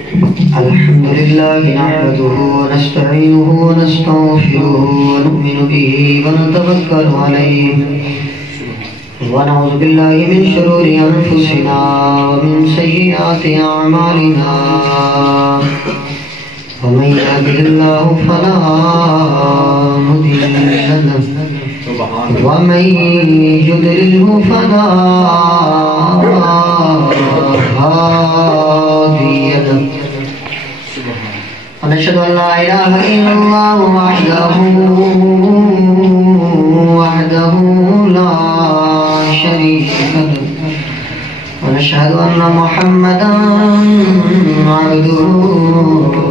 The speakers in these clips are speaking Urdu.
الحمد لله نحمده ونستعينه ونستغفره ونؤمن به ونتوكل عليه ونعوذ بالله من شرور أنفسنا ومن سيئات أعمالنا ومن يهده الله فلا مضل له ومن يضلله فلا هادي له ونشهد أن لا إله إلا الله وحده لا شريك له ونشهد أن محمدا عبده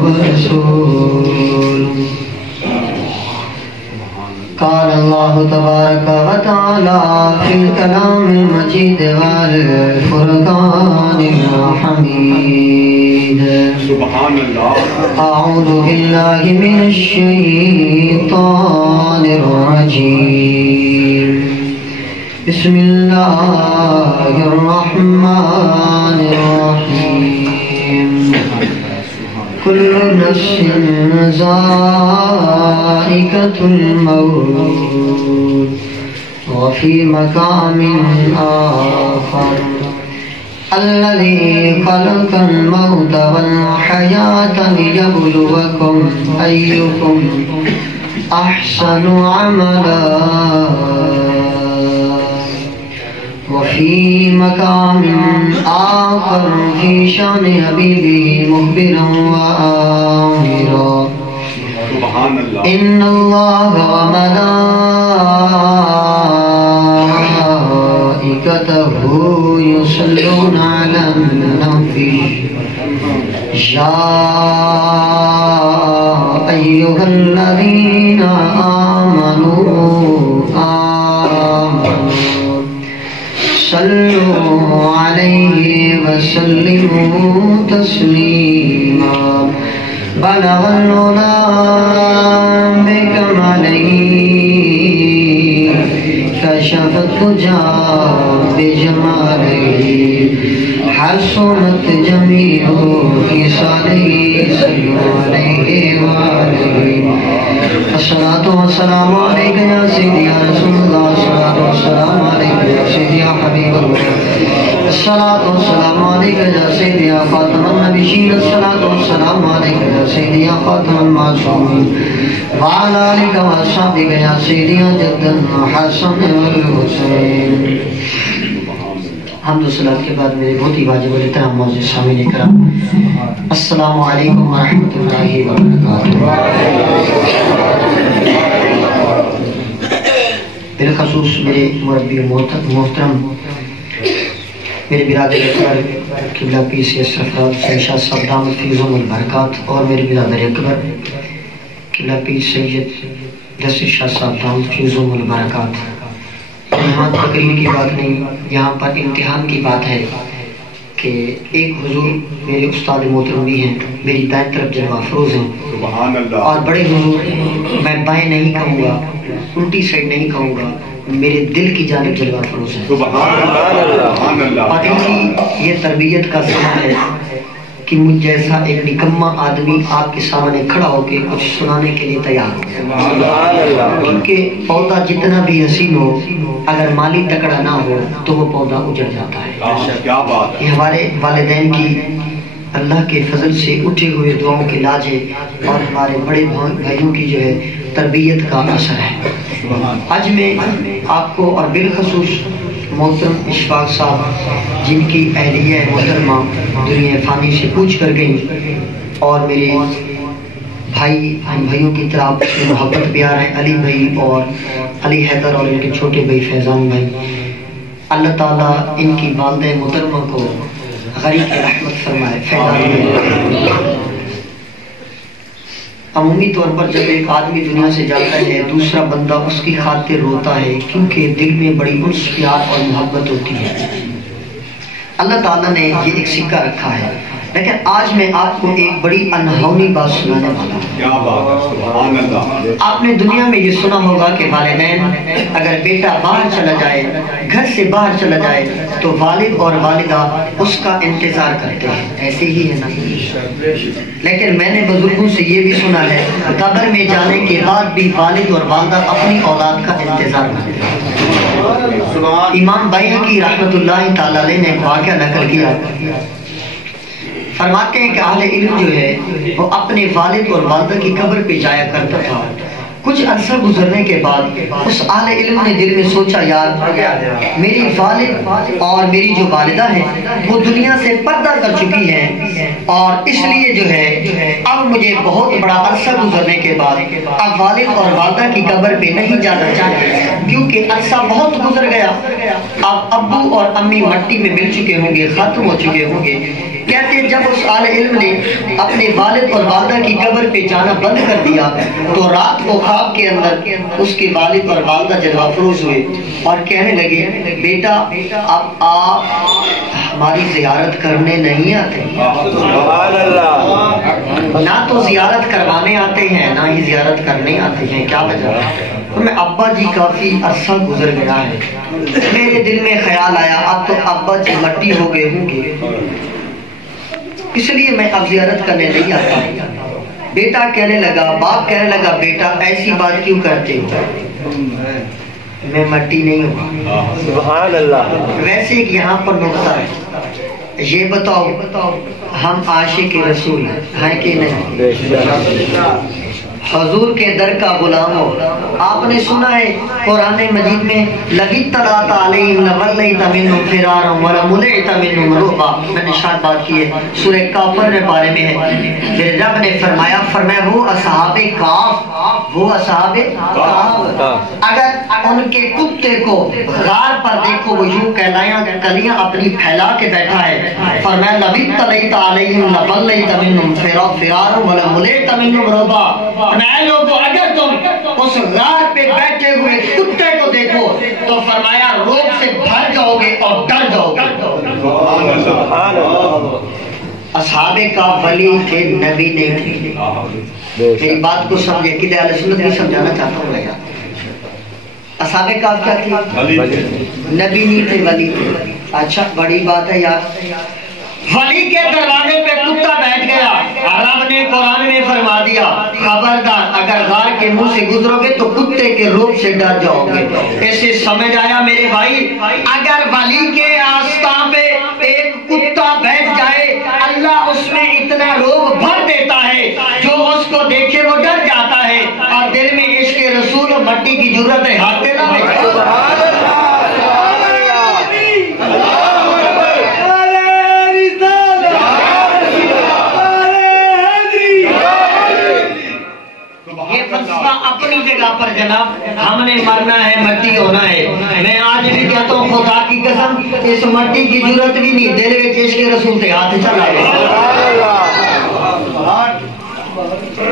ورسوله قال الله تبارك وتعالى في الكلام المجيد والفرقان الحميد سبحان الله. أعوذ بالله من الشيطان الرجيم بسم الله الرحمن الرحيم كل نفس ذائقة الموت وفي مقام آخر الذي خلق الموت والحياة ليبلوكم أيكم أحسن عملا وفي مقام آخر في شأن حبيبه مخبرا وآمرا سبحان الله. إن الله وملائكته يصلون على النبي يا أيها الذين آمنوا صلوا عليه وسلموا تسليما بلغ العلا بكماله كشف الدجى بجماله حسنت جميع خصاله صلوا عليه وآله الصلاة والسلام عليك يا سيدي يا رسول الله الصلاة والسلام عليك يا سيدي يا حبيب الله الصلاة والسلام عليك يا سيدي يا خاتم النبيين الصلاة والسلام عليك يا سيدي يا خاتم المعصومين وعلى آلك وأصحابك يا سيدي يا جد الحسن والحسين حمد و صلاۃ کے بعد میرے بہت ہی واجب الاحترام معزز سامعین کرام السلام علیکم ورحمۃ اللہ وبرکاتہ۔ بالخصوص میرے مربی محترم میرے برادر اکبر قبلہ پیر سید سرفراز حسین شاہ صاحب دامت فیضهم البرکات اور میرے برادر اکبر قبلہ پیر سید یسر شاہ صاحب دامت فیضهم البرکات۔ یہاں تقریر کی بات نہیں، یہاں پر امتحان کی بات ہے کہ ایک حضور میرے استاد محترم بھی ہیں، میری دائیں طرف جلوہ افروز ہیں سبحان اللہ. اور بڑے حضور میں بائیں نہیں کہوں گا، الٹی سائڈ نہیں کہوں گا، میرے دل کی جانب جلوہ افروز ہیں سبحان اللہ. سبحان اللہ. اور ان کی یہ تربیت کا سماں ہے کہ مجھ جیسا ایک نکمہ آدمی آپ کے سامنے کھڑا ہو کے کچھ سنانے کے لیے تیار ہو، کیونکہ پودا جتنا بھی حسین ہو اگر مالی تکڑا نہ ہو تو وہ پودا اجڑ جاتا ہے۔ کیا بات ہے. یہ ہمارے والدین کی اللہ کے فضل سے اٹھے ہوئے دعاؤں کے علاج ہے اور ہمارے بڑے بھائیوں کی جو ہے تربیت کا اثر ہے۔ آج میں آپ کو اور بالخصوص محترم اشفاق صاحب جن کی اہلیہ محترمہ دنیا فانی سے پوچھ کر گئیں اور میرے بھائیوں کی طرف محبت پیار ہے، علی بھائی اور علی حیدر اور ان کے چھوٹے بھائی فیضان بھائی، اللہ تعالیٰ ان کی والدہ محترمہ کو غریب رحمت فرمائے۔ فیضان بھائی، عمومی طور پر جب ایک آدمی دنیا سے جاتا ہے دوسرا بندہ اس کی خاطر روتا ہے کیونکہ دل میں بڑی انس پیار اور محبت ہوتی ہے۔ اللہ تعالیٰ نے یہ ایک سکہ رکھا ہے لیکن آج میں آپ کو ایک بڑی انہونی بات سنانے والا ہوں۔ کیا بات ہے، سبحان اللہ۔ آپ نے دنیا میں یہ سنا ہوگا کہ والدین اگر بیٹا باہر چلا جائے، گھر سے باہر چلا جائے تو والد اور والدہ اس کا انتظار کرتے ہیں، ایسے ہی ہے نا؟ لیکن میں نے بزرگوں سے یہ بھی سنا ہے قبر میں جانے کے بعد بھی والد اور والدہ اپنی اولاد کا انتظار کرتے ہیں۔ امام بیہقی رحمۃ اللہ تعالی علیہ نے ایک واقعہ نقل کیا، فرماتے ہیں کہ اہل علم جو ہے وہ اپنے والد اور والدہ کی قبر پہ جایا کرتا تھا۔ کچھ عرصہ گزرنے کے بعد اس اہل علم نے دل میں سوچا، یار میری والد اور میری جو والدہ ہیں وہ دنیا سے پردہ کر چکی ہیں، اور اس لیے جو ہے اب مجھے بہت بڑا عرصہ گزرنے کے بعد اب والد اور والدہ کی قبر پہ نہیں جانا چاہتے، کیونکہ عرصہ بہت گزر گیا، اب ابو اور امی مٹی میں مل چکے ہوں گے، ختم ہو چکے ہوں گے۔ کہتے ہیں جب اس اہل علم نے اپنے والد اور والدہ کی قبر پہ جانا بند کر دیا تو رات کو خواب کے اندر اس کے والد اور والدہ جلوہ افروز ہوئے اور کہنے لگے، بیٹا اب آپ ہماری زیارت کرنے نہیں آتے، نہ تو زیارت کروانے آتے ہیں نہ ہی زیارت کرنے آتے ہیں، کیا وجہ ہے؟ میں ابا جی کافی عرصہ گزر گیا ہے، میرے دل میں خیال آیا اب تو ابا جی مٹی ہو گئے ہوں گے، اس لیے میں اب زیارت کرنے نہیں آتا۔ بیٹا کہنے لگا، باپ کہنے لگا، بیٹا ایسی بات کیوں کرتے ہو؟ میں مٹی نہیں ہوں۔ سبحان اللہ۔ ویسے ایک یہاں پر نقطہ ہے، یہ بتاؤ ہم عاشق رسول ہیں کہ نہیں؟ حضور کے در کا غلام ہو۔ آپ نے سنا ہے قرآن مجید میں لَبِثْتَ طَلَعْتَ عَلَيْهِمْ لَوَلَّيْتَ مِنْهُمْ فِرَارًا وَلَمُلِئْتَ مِنْهُمْ رُعْبًا۔ میں نے شاید بات کی ہے، سورہ کافر میں بارے میں ہے، میرے رب نے فرمایا وہ اصحاب کاف، وہ اصحاب کاف اگر ان کے کتے کو غار پر دیکھو وہ یوں کلیاں اپنی پھیلا کے بیٹھا ہے، فرمایا لَبِثْتَ عَلَيْهِمْ لَوَلَّيْتَ مِنْهُمْ فِرَارًا وَلَمُلِئْتَ مِنْهُمْ رُعْبًا۔ فرمایا لوگوں اگر تم اس غار پہ بیٹھے ہوئے کتے کو دیکھو تو فرمایا روب سے بھر جاؤ گے اور ڈر جاؤ گے۔ اصحاب کا ولی تھے، نبی نہیں تھے۔ میری بات کو سمجھے، کہ اہل سنت بھی سمجھانا چاہتا ہوں میں یار۔ اصحاب کا کیا تھے؟ نبی نہیں تھے، ولی تھے۔ اچھا بڑی بات ہے یار، ولی کے دروازے پہ کتا بیٹھ گیا، رب نے قرآن میں فرما دیا خبردار اگر غار کے منہ سے گزرو گے تو کتے کے روب سے ڈر جاؤ گے۔ ایسے سمجھ آیا میرے بھائی، اگر ولی کے آستان پہ ایک کتا بیٹھ جائے اللہ اس میں اتنا روب بھر دیتا ہے جو اس کو دیکھے وہ ڈر جاتا ہے اور دل میں عشق رسول و مٹی کی جرت ہے، ہاتھے نہ اپنی جگہ پر جناب، ہم نے مرنا ہے، مٹی ہونا ہے۔ میں آج بھی کہتا ہوں خدا کی قسم اس مٹی کی ضرورت بھی نہیں، دل میں عشق رسول سے ہاتھ چلا گیا۔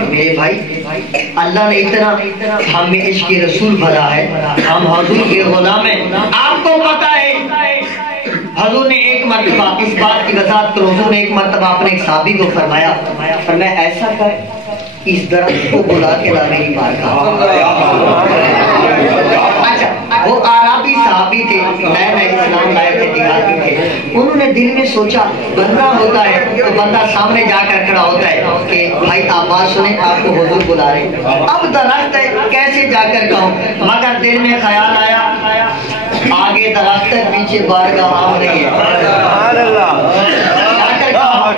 میرے بھائی اللہ نے اتنا ہم میں عشق رسول بھرا ہے، ہم حضور کے غلام ہیں۔ آپ کو پتا ہے حضور نے ایک مرتبہ اس بات کی وضاحت کرو، حضور نے ایک مرتبہ اپنے ایک صحابی کو فرمایا ایسا کر اس درخت کو بلا کے لا میری بارگاہ۔ اچھا وہ عربی صحابی تھے، نئے نئے اسلام لائے تھے، دیہاتی تھے، انہوں نے دل میں سوچا بندہ ہوتا ہے تو بندہ سامنے جا کر کھڑا ہوتا ہے کہ بھائی آپ بات سنیں، آپ کو حضور بلا رہے، اب درخت ہے کیسے جا کر کہوں، مگر دل میں خیال آیا آگے درخت ہے پیچھے بارگاہ عام نہیں ہے، جا کر کہا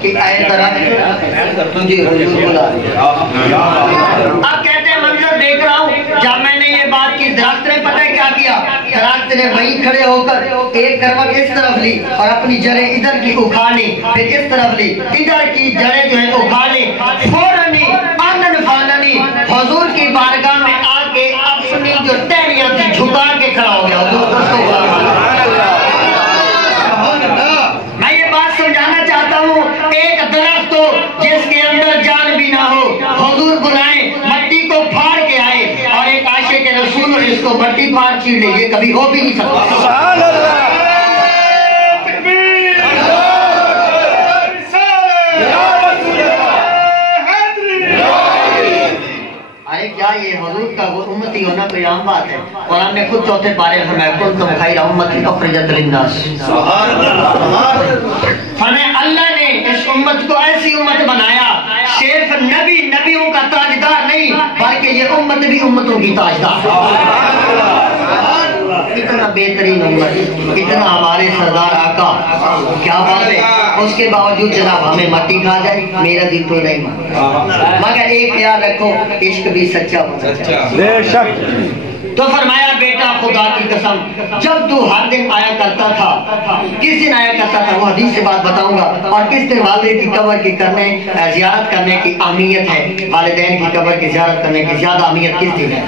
کہ اے درخت تجھے حضور بلا رہے۔ اب کہتے ہیں منظر دیکھ رہا ہوں، جب میں نے یہ بات کی درخت نے پتہ کیا کیا، درخت نے وہیں کھڑے ہو کر ایک کروٹ اس طرف لی اور اپنی جڑیں ادھر کی اکھاڑ لی، پھر اس طرف لی، ادھر کی جڑیں جو ہے اکھاڑ لی، فورنی آنن فاننی حضور کی بارگاہ میں آ کے اپنی جو ٹہنیاں تھی جھکا کے کھڑا ہو گیا۔ حضور میں یہ بات سمجھانا چاہتا ہوں، ایک درخت ہو جس کے اندر جان بھی نہ ہو، حضور بلائیں مٹی کو پھاڑ کے آئے، اور ایک عاشق رسول اس کو مٹی پھاڑ چیر لے، یہ کبھی ہو بھی نہیں سکتا۔ یہ حضور کا وہ امتی ہونا کوئی عام بات ہے. قرآن نے خود چوتھے پارے میں فرمایا کنتم خیر امۃ اخرجت للناس. سبحان اللہ. فرمایا اللہ نے اس امت کو ایسی امت بنایا صرف نبیوں کا تاجدار نہیں بلکہ یہ امت بھی امتوں کی تاجدار. اتنا بہترین امت, اتنا ہمارے سردار آقا, کیا بات ہے. اس کے باوجود جناب ہمیں مٹی کھا جائے میرا دل تو نہیں مانتا. مگر ایک خیال رکھو, عشق بھی سچا ہونا چاہیے. بے شک. تو فرمایا بیٹا خدا کی قسم جب تو ہر دن آیا کرتا تھا, کس دن آیا کرتا تھا وہ حدیث سے بات بتاؤں گا, اور کس دن والدے کی قبر کی زیارت کرنے کی اہمیت ہے, والدین کی قبر کی زیارت کرنے کی زیادہ اہمیت کس دن ہے.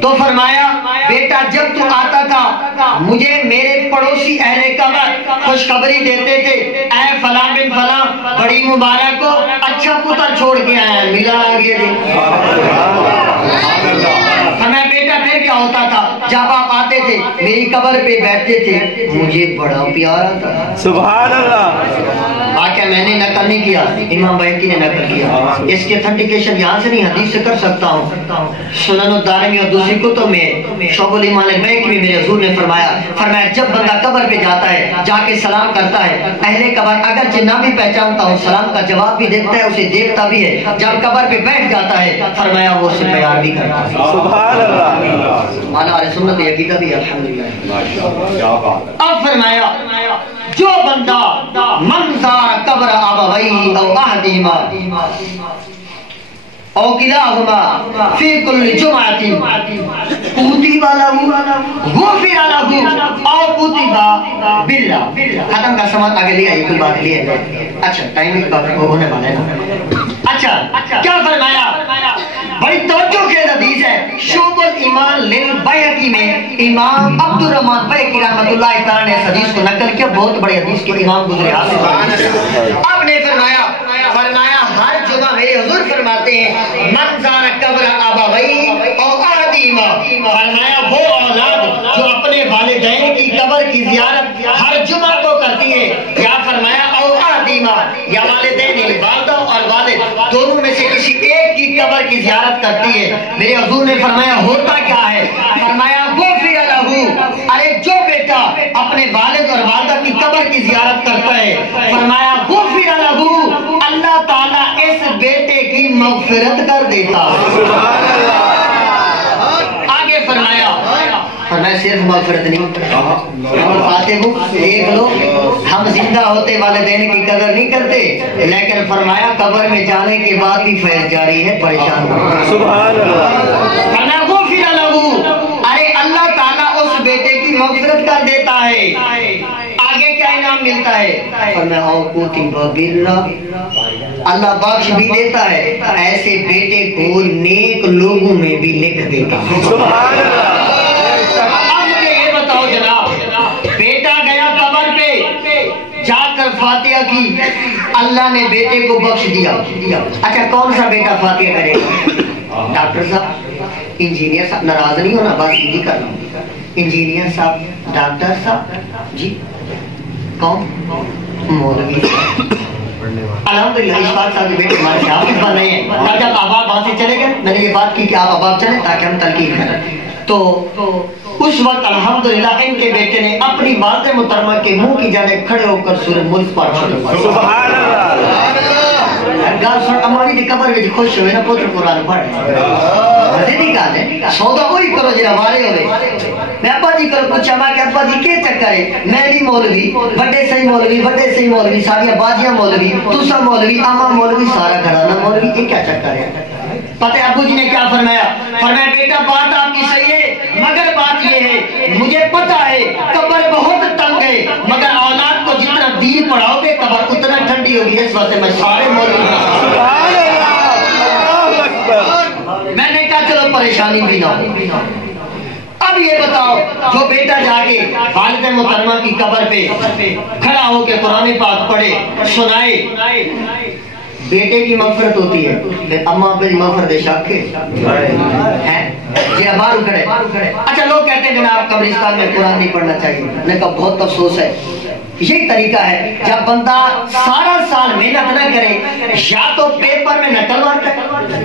تو فرمایا بیٹا جب تو آتا تھا مجھے میرے پڑوسی اہل قبر خوشخبری دیتے تھے, اے فلاں بن فلاں بڑی مبارک کو اچھا پتر چھوڑ کے آیا ہے, ملا آگے دے. ہمیں بیٹا پھر کیا ہوتا تھا جب آپ آتے تھے میری قبر پہ بیٹھتے تھے مجھے بڑا پیارا تھا. سبحان اللہ. واقعہ میں نے نقل نہیں کیا, امام بیہقی نے نقل کیا. اس کی اتھنٹیکیشن یہاں سے نہیں حدیث سے کر سکتا ہوں. سنن الدارمی اور دوسری کتب میں شعب الایمان البیہقی میں میرے حضور نے فرمایا جب بندہ قبر پہ جاتا ہے جا کے سلام کرتا ہے, اہل قبر اگرچہ نہ بھی پہچانتا ہوں سلام کا جواب بھی دیتا ہے, اسے دیکھتا بھی ہے. جب قبر پہ بیٹھ جاتا ہے فرمایا وہ اسے پیار بھی کرتا ہے. سبحان اللہ. مانا سنت عقیدہ بھی الحمدللہ. اب فرمایا جو بندہ منظار قبر ابویہ او احدہما او کلاہما فی کل جمعۃ کتب لہ غفر لہ او کتب باللہ. ختم کا سمجھ آگے لیا, یہ کوئی بات لیا ہے. اچھا ٹائم ہونے والا ہے نا. اچھا کیا فرمایا, بڑی توجہ کے حدیث ہے. شعب الایمان للبیہقی میں امام عبد الرحمن بیہقی رحمۃ اللہ تعالی نے حدیث کو نقل کیا. بہت بڑے حدیث کے امام گزرے حاصل. اب نے فرمایا ہر جمعہ میرے حضور فرماتے ہیں من زار قبر ابویہ او احدہما, فرمایا وہ اولاد جو اپنے والدین کی قبر کی زیارت ہر جمعہ کو کرتی ہے, یا فرمایا او احدہما یا والدین والدہ اور والد دونوں میں سے کسی ایک کی قبر کی زیارت کرتی ہے, میرے حضور نے فرمایا ہوتا کیا ہے. فرمایا غفر لہ, ارے جو بیٹا اپنے والد اور والدہ کی قبر کی زیارت کرتا ہے فرمایا غفر لہ, اللہ تعالیٰ اس بیٹے کی مغفرت کر دیتا ہے. آگے فرمایا صرف مغفرت نہیں, ہم فاتح کو دیکھ لو, ہم زندہ ہوتے والدین کی قدر نہیں کرتے, لیکن فرمایا قبر میں جانے کے بعد بھی فیض جاری ہے, پریشان سبحان اللہ. فرمایا غفر لہ, ارے اللہ تعالیٰ اس بیٹے کی مغفرت کر دیتا ہے. آگے کیا انعام ملتا ہے, فرمایا او کتب باللہ, اللہ بخش بھی دیتا ہے, ایسے بیٹے کو نیک لوگوں میں بھی لکھ دیتا ہے. سبحان اللہ. اب مجھے یہ بتاؤ جناب, بیٹا گیا قبر پہ جا کر فاتحہ کی, اللہ نے بیٹے کو بخش دیا. اچھا کون سا بیٹا فاتحہ کرے گا؟ ڈاکٹر صاحب, انجینئر صاحب, ناراض نہیں ہونا, بات سیدھی کر رہا ہوں. انجینئر صاحب, ڈاکٹر صاحب, جی کون؟ مولوی صاحب. الحمدللہ اشفاق صاحب کے بیٹے ہمارے سے حافظ بن رہے ہیں. جب احباب وہاں سے چلے گئے میں نے یہ بات کی کہ آپ احباب چلیں تاکہ ہم تلقین کریں. تو اس وقت الحمدللہ ان کے بیٹے نے اپنی والدہ محترمہ کے منہ کی جانب کھڑے ہو کر سورہ ملک پڑھ چھوڑا. سبحان اللہ. گال سن اماری دی قبر وچ خوش ہوئے نا پتر قرآن پڑھ. ضدی گل ہے, سودا وہی کرو جڑا مارے ہوئے. میں ابا جی کو پوچھا, میں کہ ابا جی کی چکر ہے, میں بھی مولوی, بڑے صحیح مولوی, ساری باجیاں مولوی, تسا مولوی, آما مولوی, سارا گھرانہ مولوی, یہ کیا چکر ہے؟ پتہ ابو جی نے کیا فرمایا, فرمایا بیٹا بات آپ کی صحیح ہے, مگر بات یہ ہے مجھے پتہ ہے قبر بہت تنگ ہے, مگر اولاد کو جتنا دین پڑھاؤ گے قبر اتنا ٹھنڈی ہوگی, اس واسطے میں سارے مولوی. میں نے کہا چلو پریشانی بھی نہ ہو. اب یہ بتاؤ جو بیٹا جا کے والدہ محترمہ کی قبر پہ کھڑا ہو کے قرآن پاک پڑھے سنائے, بیٹے کی مغفرت ہوتی ہے, پھر اماں پہ مغفرت شک ہے جی باہر کھڑے. اچھا لوگ کہتے ہیں جناب قبرستان میں قرآن نہیں پڑھنا چاہیے. میں نے کہا بہت افسوس ہے, یہی طریقہ ہے جب بندہ سارا سال محنت نہ کرے, یا تو پیپر میں نقل مارتا ہے,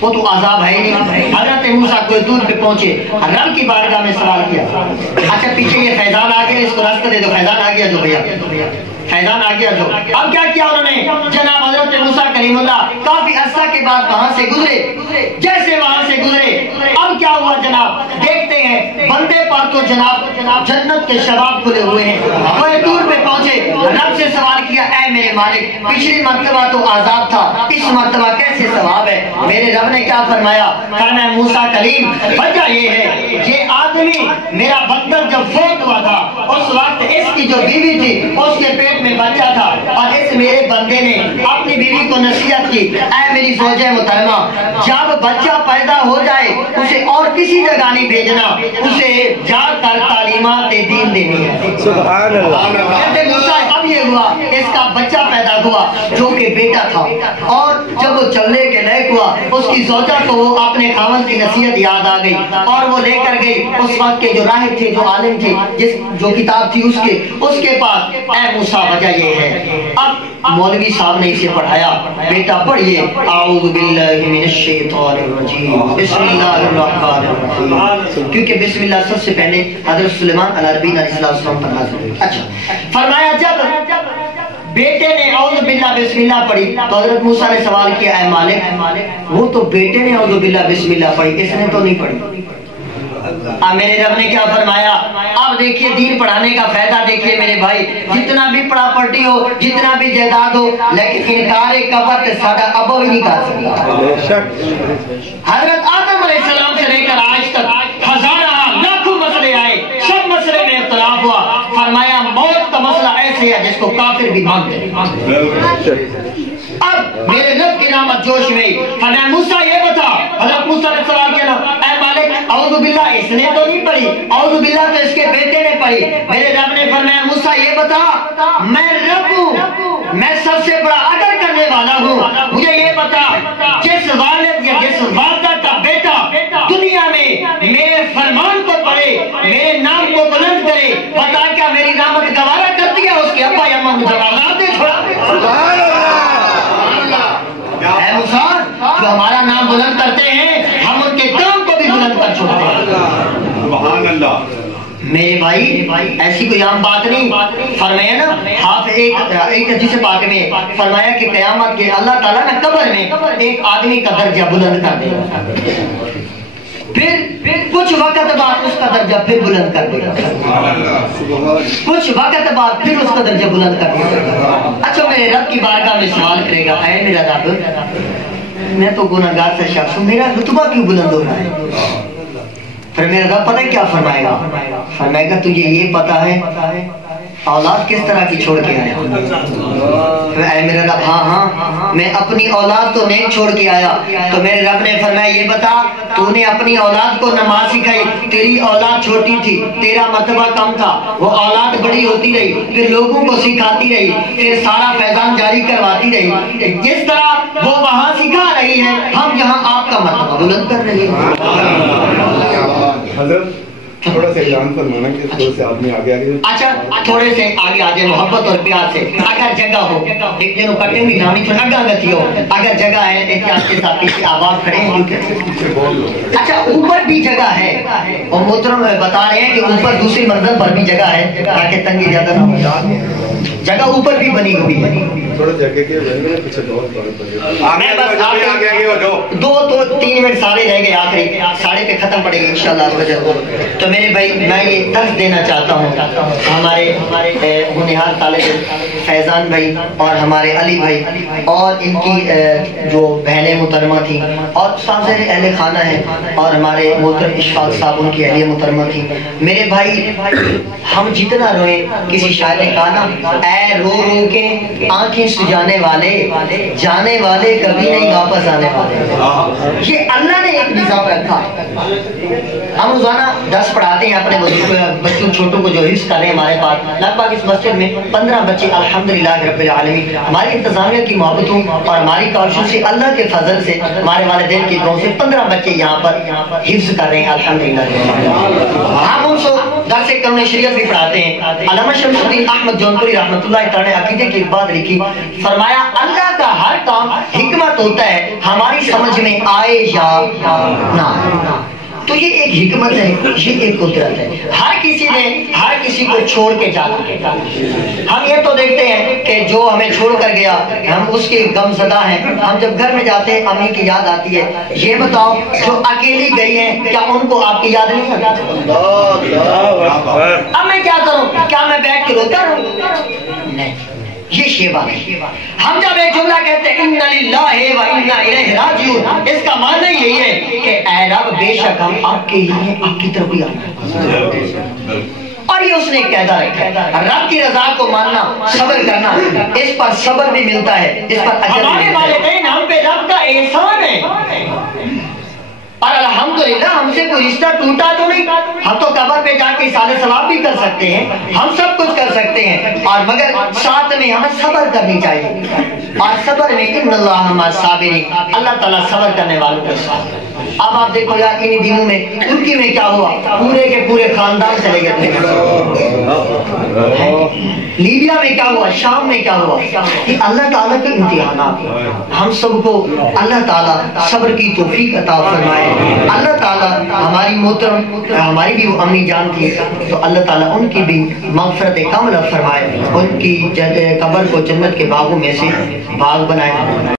وہ تو عذاب ہے ہی نہیں. حضرت موسیٰ کوئی دور پہ پہنچے, رب کی بارگاہ میں سوال کیا. اچھا پیچھے یہ فیضان آ گیا, اس کو راستہ دے دو. فیضان آ گیا جو بھیا, فیضان آ گیا جو. اب کیا کیا انہوں نے؟ جناب حضرت موسیٰ کلیم اللہ کافی عرصہ کے بعد وہاں سے گزرے. جیسے وہاں سے گزرے اب کیا ہوا جناب؟ دیکھتے ہیں بندے پر تو جناب جنت کے شباب کھلے ہوئے ہیں. تھوڑے دور پہ پہنچے, رب سے سوال کیا, اے میرے مالک پچھلی مرتبہ تو عذاب تھا, اس مرتبہ کیسے ثواب ہے؟ میرے رب نے کیا فرمایا؟ فرمایا موسیٰ کلیم وجہ یہ ہے, یہ آدمی میرا بندر جب فوت ہوا تھا اس وقت اس کی جو بیوی تھی اس کے پیٹ میں بچہ تھا, اور اس میرے بندے نے اپنی بیوی کو نصیحت کی, اے میری زوجہ محترمہ جب بچہ پیدا ہو جائے اسے اور کسی جگہ نہیں بھیجنا, اسے جا کر تعلیمات دین دینی ہے. سبحان اللہ. کہتے موسیٰ اب یہ ہوا, اس کا بچہ پیدا ہوا جو کہ بیٹا تھا, اور جب وہ چلنے کے لائق ہوا اس کی زوجہ کو وہ اپنے خاوند کی نصیحت یاد آ گئی, اور وہ لے کر گئی اس وقت کے جو راہب تھے, جو عالم تھے, جو کتاب تھی اس کے پاس. اے موسیٰ وجہ یہ ہے. اب مولوی صاحب نے اسے پڑھایا, بیٹا پڑھیے اعوذ باللہ من الشیطان الرجیم بسم اللہ الرحمن الرحیم, کیونکہ بسم اللہ سب سے پہلے حضرت سلیمان علیہ نبینا علیہ السلام پر نازل ہوئی. اچھا فرمایا جب بیٹے نے اعوذ باللہ بسم اللہ پڑھی تو حضرت موسیٰ نے سوال کیا, اے مالک وہ تو بیٹے نے اعوذ باللہ بسم اللہ پڑھی, اس نے تو نہیں پڑھی. اب میرے رب نے کیا فرمایا؟ اب دیکھیے دین پڑھانے کا فائدہ دیکھیے میرے بھائی, جتنا بھی پراپرٹی ہو, جتنا بھی جائیداد ہو, لیکن انکار قبر ساڈا ابو ہی نہیں کر سکتا. حضرت آدم علیہ السلام سے لے کر آج تک ہزارہ لاکھوں مسئلے آئے, سب مسئلے میں اختلاف ہوا. فرمایا موت کا مسئلہ ایسے ہے جس کو کافر بھی مانتے ہیں. اب میرے رب کی نعمت جوش میں فرمایا موسیٰ یہ بتا. حضرت موسیٰ نے سوال کیا, اے مالک اعوذ باللہ اس نے تو نہیں پڑھی, اعوذ باللہ تو اس کے بیٹے نے پڑھی. میرے رب نے فرمایا موسیٰ یہ بتا, میں رب ہوں, میں سب سے بڑا عدل کرنے والا ہوں, مجھے یہ بتا جس والد یا جس والدہ کا بیٹا دنیا میں میرے فرمان کو پڑھے, میرے نام کو بلند کرے, بتا کیا میری رحمت گوارا کرتی ہے اس کے ابا یا اماں مجھے آزاد دے چھوڑا؟ اے موسیٰ جو ہمارا نام بلند کرتے ہیں ہم ان کے کام کو بھی بلند کر چھوڑتے ہیں. سبحان اللہ. میرے بھائی ایسی کوئی عام بات نہیں. فرمایا نا آپ ایک حدیث پاک میں فرمایا کہ قیامت کے اللہ تعالیٰ نے قبر میں ایک آدمی کا درجہ بلند کر دے گا, پھر کچھ وقت بعد اس کا درجہ پھر بلند کر دے گا, کچھ وقت بعد پھر اس کا درجہ بلند کر دے گا. اچھا میرے رب کی بارگاہ میں سوال کرے گا, اے میرا رب میں تو گناہگار سے شخص ہوں, میرا رتبہ کیوں بلند ہو رہا ہے؟ پھر میرا رب پتہ کیا فرمائے گا؟ فرمائے گا تجھے یہ پتا ہے اولاد کس طرح کی چھوڑ کے آیا؟ اے میرا رب ہاں میں اپنی اولاد تو نہیں چھوڑ کے آیا. تو میرے رب نے فرمایا یہ بتا, تو نے اپنی اولاد کو نماز سکھائی, تیری اولاد چھوٹی تھی, تیرا مرتبہ کم تھا, وہ اولاد بڑی ہوتی رہی, پھر لوگوں کو سکھاتی رہی, پھر سارا فیضان جاری کرواتی رہی. جس طرح وہ وہاں سکھا رہی ہے ہم یہاں آپ کا مرتبہ بلند کر رہے ہیں. حضرت تھوڑا سا اعلان فرمانا کہ تھوڑے سے آدمی آگے آگے. اچھا تھوڑے سے آگے آ جائے محبت اور پیار سے, اگر جگہ ہو ایک جنوں کٹیں بھی نامی چھوڑ اگا گتی ہو, اگر جگہ ہے احتیاط کے ساتھ پیچھے آواز کھڑے ہیں. اچھا اوپر بھی جگہ ہے, اور محترم بتا رہے ہیں کہ اوپر دوسری منزل پر بھی جگہ ہے تاکہ تنگی زیادہ نہ ہو, جگہ اوپر بھی بنی ہوئی ہے. تھوڑا جگہ کے پیچھے دو تو 3 منٹ سارے رہ گئے, آخری ساڑھے پہ ختم پڑے گی انشاءاللہ. تو میرے بھائی میں یہ درس دینا چاہتا ہوں ہمارے ہونہار طالب فیضان بھائی اور ہمارے علی بھائی اور ان کی جو بہنیں محترمہ تھیں اور سازر اہل خانہ ہیں, اور ہمارے محترم اشفاق صاحب ان کی اہلیہ محترمہ تھیں. میرے بھائی ہم جتنا روئیں, کسی شاعر نے کہا نا, اے رو رو کے آنکھیں سجانے والے, جانے والے کبھی نہیں واپس آنے والے. یہ اللہ نے ایک نظام رکھا. ہم روزانہ 10 پڑھاتے ہیں اپنے بچوں چھوٹوں کو جو حفظ کر رہے ہیں ہمارے پاس. لگ بھگ اس مسجد میں 15 بچے الحمدللہ رب العالمین. ہماری انتظامیہ کی محبتوں اور ہماری کوششوں سے, اللہ کے فضل سے, ہمارے والدین کی دعاؤں سے 15 بچے یہاں پر حفظ کر رہے ہیں الحمدللہ. ہم ان کو درس قانون شریعت بھی پڑھاتے ہیں. علامہ شمس الدین احمد جونپوری رحمۃ اللہ تعالی عقیدے کی ایک بات لکھی, فرمایا اللہ کا ہر کام حکمت ہوتا ہے، ہماری سمجھ میں آئے یا نہ آئے، تو یہ ایک حکمت ہے، یہ ایک قدرت ہے۔ ہر کسی نے ہر کسی کو چھوڑ کے جانا ہے۔ ہم یہ تو دیکھتے ہیں کہ جو ہمیں چھوڑ کر گیا ہم اس کے غم زدہ ہیں، ہم جب گھر میں جاتے ہیں امی کی یاد آتی ہے۔ یہ بتاؤ جو اکیلی گئی ہیں کیا ان کو آپ کی یاد نہیں آتی؟ اب میں کیا کروں؟ کیا میں بیٹھ کے روتا رہوں؟ نہیں، یہ شیوا ہے۔ ہم جب ایک جملہ کہتے ہیں اِنَّ لِلَّهِ وَإِنَّا إِلَيْهِ رَاجِعُونَ، اس کا معنی یہی ہے کہ اے رب بے شک ہم آپ کے ہی ہیں، آپ کی طرف بھی آنا ہے۔ اور یہ اس نے قاعدہ رکھا ہے، رب کی رضا کو ماننا، صبر کرنا، اس پر صبر بھی ملتا ہے، اس پر اجر بھی ملتا ہے۔ ہمارے والدین ہم پہ رب کا احسان ہے، اور الحمدللہ ہم سے کوئی رشتہ ٹوٹا تو نہیں۔ ہم تو قبر پہ جا کے سال ثواب بھی کر سکتے ہیں، ہم سب کچھ کر سکتے ہیں، اور مگر ساتھ میں ہمیں صبر کرنی چاہیے، اور صبر میں ان اللہ مع الصابرین، اللہ تعالیٰ صبر کرنے والوں کے ساتھ۔ اب آپ دیکھو یار انہی دنوں میں ترکی میں کیا ہوا، پورے کے پورے خاندان چلے گئے تھے۔ لیبیا میں کیا ہوا، شام میں کیا ہوا، یہ اللہ تعالیٰ کے امتحانات۔ ہم سب کو اللہ تعالیٰ صبر کی توفیق عطا فرمائے۔ اللہ تعالیٰ ہماری محترم ہماری بھی وہ امی جان تھی، تو اللہ تعالیٰ ان کی بھی مغفرت کاملہ فرمائے، ان کی قبر کو جنت کے باغوں میں سے باغ بنائے۔